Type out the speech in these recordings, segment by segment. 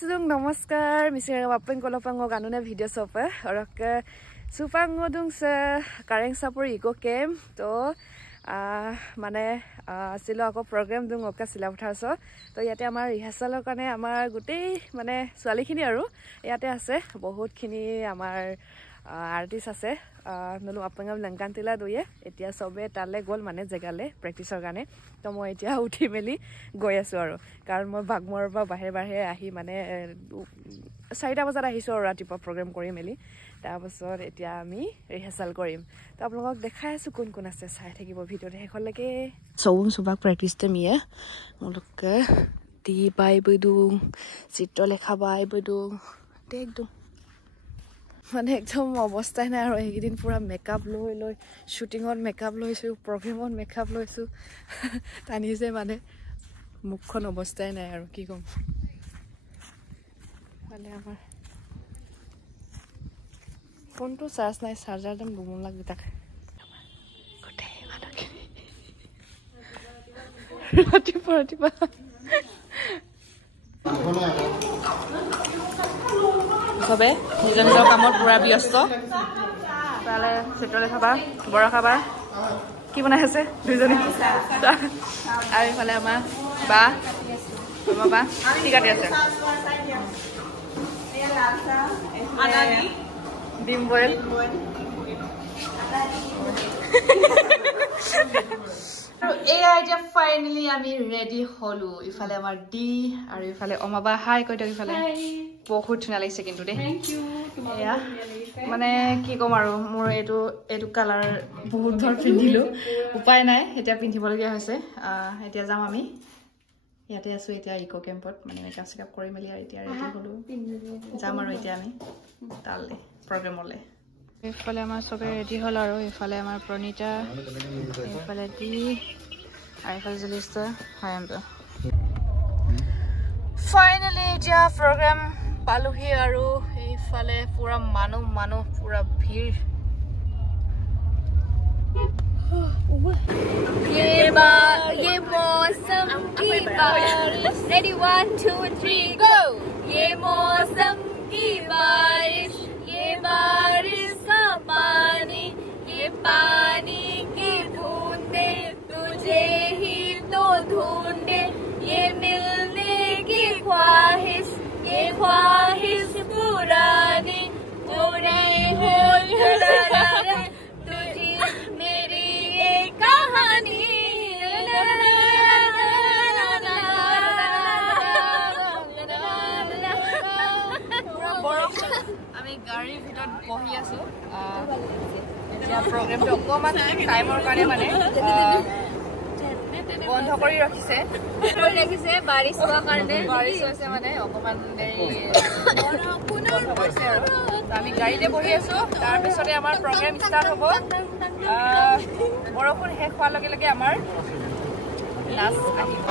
Sidung namaskar misir wapeng kolopang ganuna video sopa orok supang ngodung se kareng sapur iko kem to মানে silo ako program dung oka sila uthaso to yate amar rehearsal kane amar gutei মানে swali khini aru yate ase bahut khini amar artist ase nolu apengam langkantila doye etia sobe tale gol মানে জেগালে প্ৰেক্টিছৰ কাৰণে তো মই এতিয়া উঠি মেলি গৈ আছো আৰু কাৰণ মই বাগমৰ বা বাহিৰ বাহিৰ আহি মানে 4টা বজাত আহিছো আৰু ৰাতিপুৱা প্ৰগ্ৰাম কৰি মেলি তাৰ পাছত এতিয়া আমি ৰিহাৰ্সাল কৰিম তো আপোনালোকক দেখাই আছো কোন কোন আছে চাই থাকিব ভিডিঅ'টো শেষলৈকে সৌম সুবাক প্ৰেক্টিছতে মিয়ে মোলকে দি বাই বদু চিত্ৰলেখা বাই বদু একদম মানে একদম অৱস্থাই নাই আৰু এইদিন পুৰা মেকআপ লৈ শুটিংত মেকআপ লৈছো প্ৰগ্ৰামত মেকআপ লৈছো তানিছে মানে মুখখন অৱস্থাই নাই আৰু কি কম মানে আমাৰ ফোনটো চাৰ্জ নাই চাৰ্জাৰ দাম দুমন লাগি থাকে গটে মানকে ৰাতিপুৱা সবে নিজৰ নিজৰ কামত পুৰা ব্যস্ত তালে চিত্ৰলে খাবা বড় খাবা কি বনাই আছে দুইজনী আৰু ইফালে আমাৰ বা ঠিক আছে ডিম বইল আৰু এয়া এতিয়া ফাইনালি আমি ৰেডি হলো ইফালে আমাৰ ডি আৰু ইফালে অমাবা হাই কৈ দিয়ক ইফালে বহুত ধুনীয়া লাগিছে কিন্তু দেই এয়া মানে কি কম আৰু মোৰ এইটো কালাৰ বহুত ধৰ পিন্ধিলো উপায় নাই এতিয়া পিন্ধিবলগীয়া হৈছে এতিয়া যাম আমি ইয়াতে আছো এতিয়া ইকো কেম্পত মানে মেকআপ চেকআপ কৰি মেলি আৰু এতিয়া ৰেডি হলো যাম আৰু এতিয়া আমি তালে প্ৰগ্ৰামলে ইফালে আমাৰ সবে ৰেডি হল আৰু ইফালে আমাৰ প্ৰণিতা ইফালে দি আৰু ইফালে জলিস্তা হাই আমটো ফাইনালি এতিয়া প্ৰগ্ৰাম পালোহি আৰু ইফালে পুৰা মানুহ পুৰা ভিৰ ये मौसम की बारिश रेडी 1 2 3 गो ये मौसम की बारिश ये बारिश का पानी ये पानी की ढूंढे तुझे ही तो ढूंढे ये मिलने की ख्वाहिश ये ख्वाहिश पुरानी हो रही हो तुझी मेरी ये कहानी আমি গাড়ীৰ ভিতৰত বহি আছো এতিয়া প্ৰগ্ৰামটো অকমান টাইমৰ কাৰণে মানে বন্ধ কৰি ৰাখিছে বাৰিশ হোৱাৰ কাৰণে বাৰিশ হৈছে মানে অকমান দেৰি বন্ধ কৰিছে আৰু আমি গাড়ীতে বহি আছো তাৰপিছতে আমাৰ প্ৰগ্ৰাম ষ্টাৰ্ট হ'ব বৰষুণ শেষ হোৱাৰ লগে লগে আমাৰ নাচ আহিব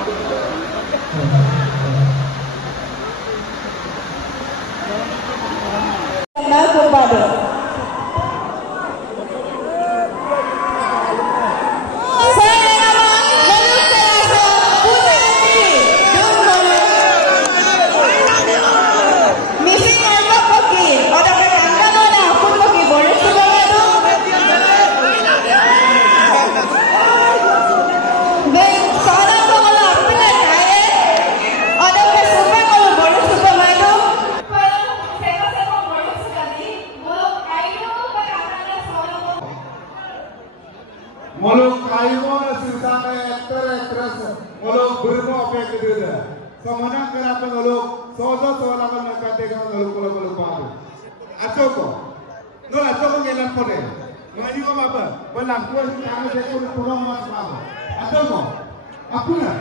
Muluk kaimon silsane actress muluk burmo apek dida samana kerapa muluk sozo solakan nakate kan muluk padu atoko no atoko ngelan pone ngani ko apa balang ko kami seko puno mas padu atoko apuna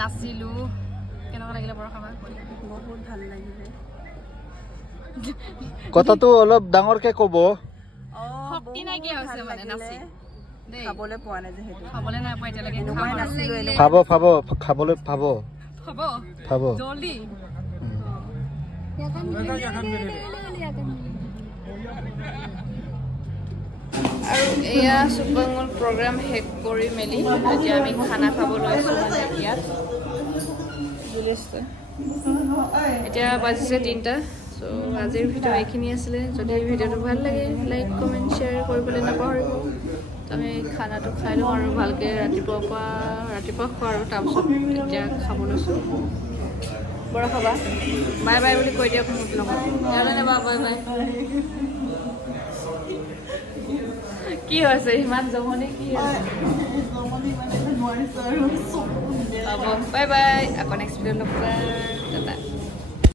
নাচিলো কেনেকুৱা লাগিলে বৰষাবা বহুত ভাল লাগিলে কথাটো অলপ ডাঙৰকে ক'ব শক্তি নাইকিয়া হৈছে মানে নাচি খাবলে পোৱা নাই যে হেতু খাবলে নাই পোৱা এতিয়ালৈকে খাবলৈ পাব জলদি আৰু এয়া সুপাঙৰ প্ৰগ্ৰাম শেষ কৰি মেলি এতিয়া আমি খানা খাব লৈছোঁ মানে ইয়াত এতিয়া বাজিছে 3টা চ' আজিৰ ভিডিঅ' এইখিনি আছিলে যদি ভিডিঅ'টো ভাল লাগে লাইক কমেণ্ট শ্বেয়াৰ কৰিবলৈ নাপাহৰিব আমি খানাটো খাই লওঁ আৰু ভালকৈ ৰাতিপুৱা খোৱা আৰু তাৰপিছত এতিয়া খাব লৈছোঁ বৰষাবা বাই বাই বুলি কৈ দিয়ক মোক লগত বাই বাই কি হৈছে ইমান জমনি কি হৈছে বাই বাই আকৌ নেক্সট ভিডিঅ' লগ পাম